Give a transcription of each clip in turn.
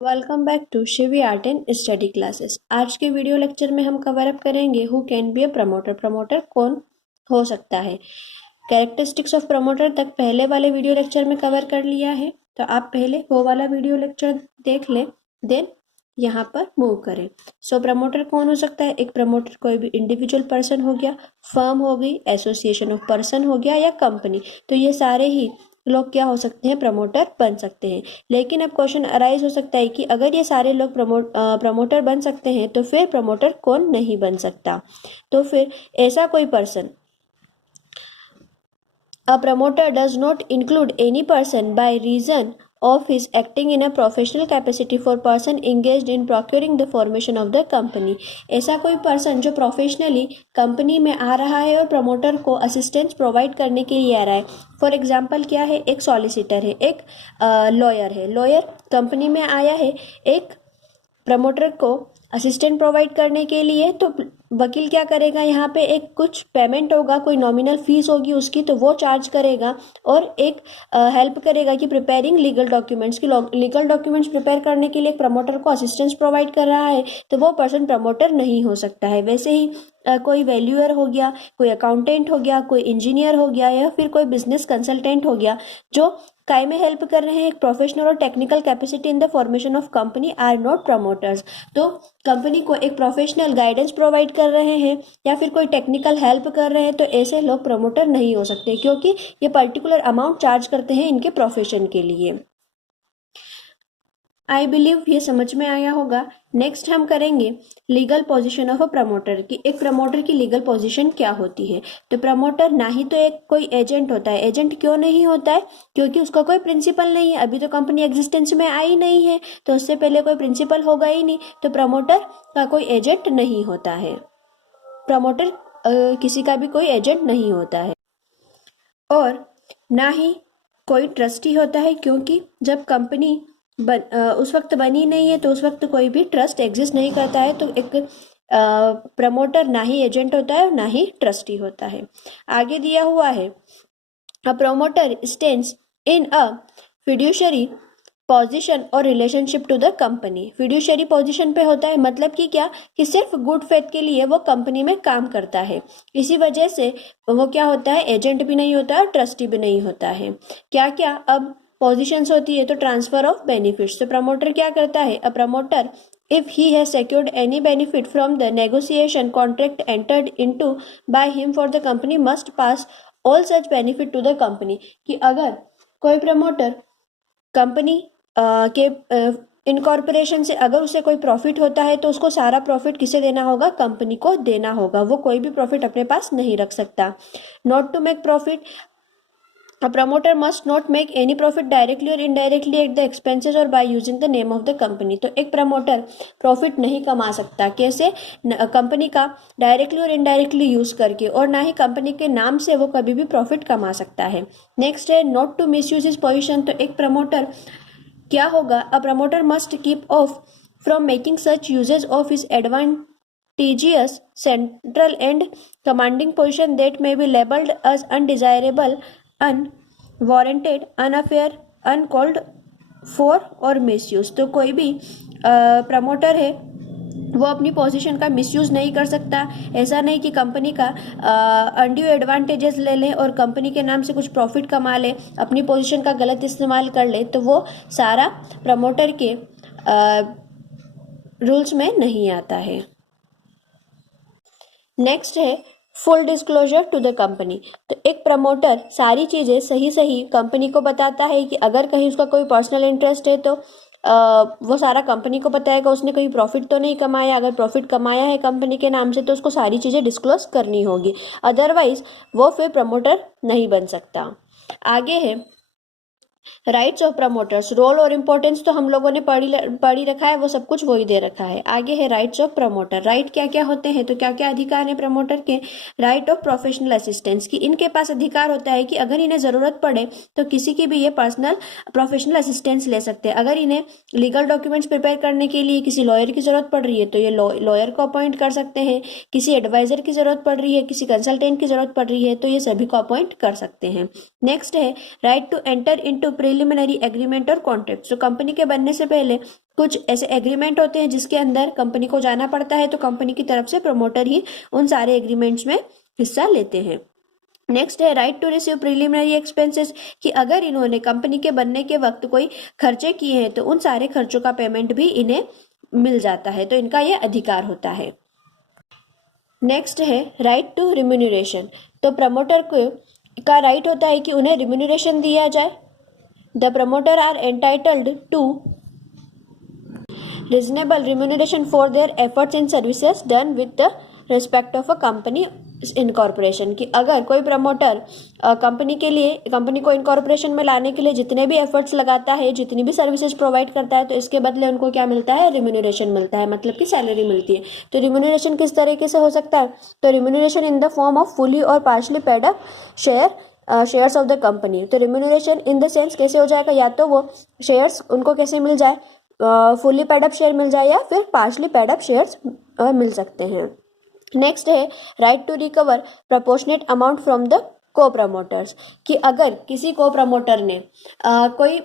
Welcome back to Shivi art and study classes. आज के video lecture में हम कवर अप करेंगे who can be a promoter. Promoter कौन हो सकता है। कैरेक्टरिस्टिक्स ऑफ प्रमोटर तक पहले वाले वीडियो लेक्चर में कवर कर लिया है, तो आप पहले वो वाला वीडियो लेक्चर देख लें, देन यहाँ पर मूव करें। सो प्रमोटर कौन हो सकता है। एक प्रमोटर कोई भी इंडिविजुअल पर्सन हो गया, फर्म हो गई, एसोसिएशन ऑफ पर्सन हो गया या कंपनी, तो ये सारे ही लोग क्या हो सकते हैं, प्रमोटर बन सकते हैं। लेकिन अब क्वेश्चन अराइज हो सकता है कि अगर ये सारे लोग प्रमोटर बन सकते हैं तो फिर प्रमोटर कौन नहीं बन सकता। तो फिर ऐसा कोई person, a promoter does not include any person by reason of his acting in a professional capacity for person engaged in procuring the formation of the company। ऐसा कोई पर्सन जो प्रोफेशनली कंपनी में आ रहा है और प्रमोटर को assistance provide करने के लिए आ रहा है। फॉर एग्जांपल क्या है, एक सॉलिसिटर है, एक लॉयर है। लॉयर कंपनी में आया है एक प्रमोटर को असिस्टेंट प्रोवाइड करने के लिए, तो वकील क्या करेगा, यहाँ पे एक कुछ पेमेंट होगा, कोई नॉमिनल फीस होगी उसकी, तो वो चार्ज करेगा और एक हेल्प करेगा कि प्रिपेयरिंग लीगल डॉक्यूमेंट्स की लीगल डॉक्यूमेंट्स प्रिपेयर करने के लिए एक प्रमोटर को असिस्टेंस प्रोवाइड कर रहा है, तो वो पर्सन प्रमोटर नहीं हो सकता है। वैसे ही कोई वैल्यूअर हो गया, कोई अकाउंटेंट हो गया, कोई इंजीनियर हो गया या फिर कोई बिजनेस कंसल्टेंट हो गया, जो काय में हेल्प कर रहे हैं, एक प्रोफेशनल और technical capacity in the formation of company, are not promoters. तो कंपनी को एक प्रोफेशनल गाइडेंस प्रोवाइड कर रहे हैं या फिर कोई टेक्निकल हेल्प कर रहे हैं, तो ऐसे लोग प्रमोटर नहीं हो सकते, क्योंकि ये पर्टिकुलर अमाउंट चार्ज करते हैं इनके प्रोफेशन के लिए। आई बिलीव ये समझ में आया होगा। नेक्स्ट हम करेंगे legal position of a promoter की। एक प्रमोटर की लीगल पोजीशन क्या होती है। तो प्रमोटर ना ही तो एक कोई एजेंट होता है। एजेंट क्यों नहीं होता है, क्योंकि उसका कोई प्रिंसिपल नहीं है। अभी तो कंपनी एग्जिस्टेंस में आई नहीं है, तो उससे पहले कोई प्रिंसिपल होगा ही नहीं, तो प्रमोटर का कोई एजेंट नहीं होता है। प्रमोटर किसी का भी कोई एजेंट नहीं होता है। और ना ही कोई ट्रस्टी होता है, क्योंकि जब कंपनी उस वक्त बनी नहीं है, तो उस वक्त कोई भी ट्रस्ट एग्जिस्ट नहीं करता है। तो एक प्रमोटर ना ही एजेंट होता है और ना ही ट्रस्टी होता है। आगे दिया हुआ है, a promoter stands in a fiduciary position और relationship to the company. Fiduciary position पे होता है, मतलब कि क्या, कि सिर्फ गुड फेथ के लिए वो कंपनी में काम करता है। इसी वजह से वो क्या होता है, एजेंट भी नहीं होता है, ट्रस्टी भी नहीं होता है। क्या क्या अब पोजीशंस होती है, तो ट्रांसफर ऑफ बेनिफिट्स। तो प्रमोटर क्या करता है, a promoter if he has secured any benefit from the negotiation contract entered into by him for the company must pass all such benefit to the company। कि अगर कोई promoter company के incorporation से अगर उसे कोई प्रॉफिट होता है, तो उसको सारा प्रॉफिट किसे देना होगा, कंपनी को देना होगा। वो कोई भी प्रॉफिट अपने पास नहीं रख सकता। Not to make profit, A promoter must not make any profit directly or indirectly at the expenses or by using the name of the company। तो एक प्रमोटर प्रॉफिट नहीं कमा सकता, कैसे, कंपनी का डायरेक्टली और इनडायरेक्टली यूज करके, और ना ही कंपनी के नाम से वो कभी भी प्रॉफिट कमा सकता है। नेक्स्ट है, not to misuse his position. तो एक प्रमोटर क्या होगा, a promoter must keep off from making such usages of his advantageous central and commanding position that may be labeled as undesirable, unwarranted, unfair, uncalled for और misuse. तो कोई भी promoter है वो अपनी पोजीशन का मिसयूज नहीं कर सकता। ऐसा नहीं कि कंपनी का अनड्यू एडवांटेजेस ले ले और कंपनी के नाम से कुछ प्रॉफिट कमा ले, अपनी पोजीशन का गलत इस्तेमाल कर ले, तो वो सारा प्रमोटर के रूल्स में नहीं आता है। नेक्स्ट है full disclosure to the company. तो एक प्रमोटर सारी चीज़ें सही सही कंपनी को बताता है, कि अगर कहीं उसका कोई पर्सनल इंटरेस्ट है तो वो सारा कंपनी को बताएगा, उसने कहीं प्रॉफिट तो नहीं कमाया। अगर प्रॉफिट कमाया है कंपनी के नाम से, तो उसको सारी चीज़ें डिस्क्लोज करनी होगी, अदरवाइज वो फिर प्रमोटर नहीं बन सकता। आगे है राइट्स ऑफ प्रमोटर्स। रोल और इम्पोर्टेंस तो हम लोगों ने पढ़ी रखा है, वो सब कुछ वही दे रखा है। आगे है राइट्स ऑफ प्रमोटर। राइट क्या क्या होते हैं, तो क्या क्या अधिकार है प्रमोटर के। राइट ऑफ प्रोफेशनल असिस्टेंस, की इनके पास अधिकार होता है कि अगर इन्हें ज़रूरत पड़े तो किसी की भी ये पर्सनल प्रोफेशनल असिस्टेंस ले सकते हैं। अगर इन्हें लीगल डॉक्यूमेंट्स प्रिपेयर करने के लिए किसी लॉयर की ज़रूरत पड़ रही है, तो ये लॉयर को अपॉइंट कर सकते हैं। किसी एडवाइजर की ज़रूरत पड़ रही है, किसी कंसल्टेंट की ज़रूरत पड़ रही है, तो ये सभी को अपॉइंट कर सकते हैं। नेक्स्ट है right to enter into preliminary agreement और कॉन्ट्रैक्ट। तो कंपनी के बनने से पहले कुछ ऐसे एग्रीमेंट होते हैं जिसके अंदर कंपनी को जाना पड़ता है, तो कंपनी की तरफ से प्रमोटर ही उन सारे एग्रीमेंट्स में हिस्सा लेते हैं। नेक्स्ट है right to receive preliminary expenses, कि अगर इन्होंने कंपनी के बनने के वक्त कोई खर्चे किए हैं तो उन सारे खर्चों का पेमेंट भी इन्हें मिल जाता है, तो इनका ये अधिकार होता है। नेक्स्ट है राइट टू रिम्यूनरेशन, तो प्रमोटर को का राइट होता है कि उन्हें रिम्यूनरेशन दिया जाए। The promoter are entitled to reasonable remuneration for their efforts and services done with the respect of a company incorporation, कि अगर कोई प्रमोटर कंपनी को इनकॉर्पोरेशन में लाने के लिए जितने भी एफर्ट्स लगाता है, जितनी भी सर्विसेज प्रोवाइड करता है, तो इसके बदले उनको क्या मिलता है, रिम्यूनरेशन मिलता है, मतलब कि सैलरी मिलती है। तो रिम्यूनरेशन किस तरीके से हो सकता है, तो remuneration in the form of fully और partially paid up shares of the company. तो रिम्यूनरेशन इन द सेंस कैसे हो जाएगा, या तो वो शेयर्स उनको कैसे मिल जाए, फुली पेड अप शेयर मिल जाए या फिर पार्शली पेड अप शेयर्स मिल सकते हैं। नेक्स्ट है right to recover proportionate amount from the co promoters, कि अगर किसी को प्रमोटर ने कोई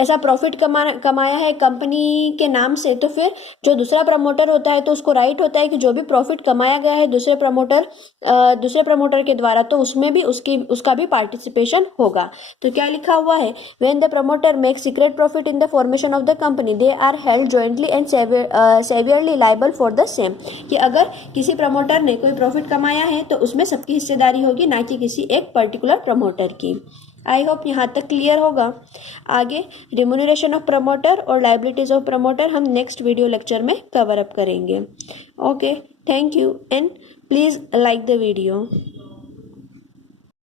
ऐसा प्रॉफिट कमाया है कंपनी के नाम से, तो फिर जो दूसरा प्रमोटर होता है तो उसको राइट होता है कि जो भी प्रॉफिट कमाया गया है दूसरे प्रमोटर के द्वारा, तो उसमें भी उसका भी पार्टिसिपेशन होगा। तो क्या लिखा हुआ है, when the promoter make secret profit in the formation of the company they are held jointly and severally liable for the same, कि अगर किसी प्रमोटर ने कोई प्रॉफिट कमाया है तो उसमें सबकी हिस्सेदारी होगी, ना कि किसी एक पर्टिकुलर प्रमोटर की। आई होप यहाँ तक क्लियर होगा। आगे रिम्यूनरेशन ऑफ प्रमोटर और लायबिलिटीज ऑफ प्रमोटर हम नेक्स्ट वीडियो लेक्चर में कवर अप करेंगे। Okay, thank you and please like the video.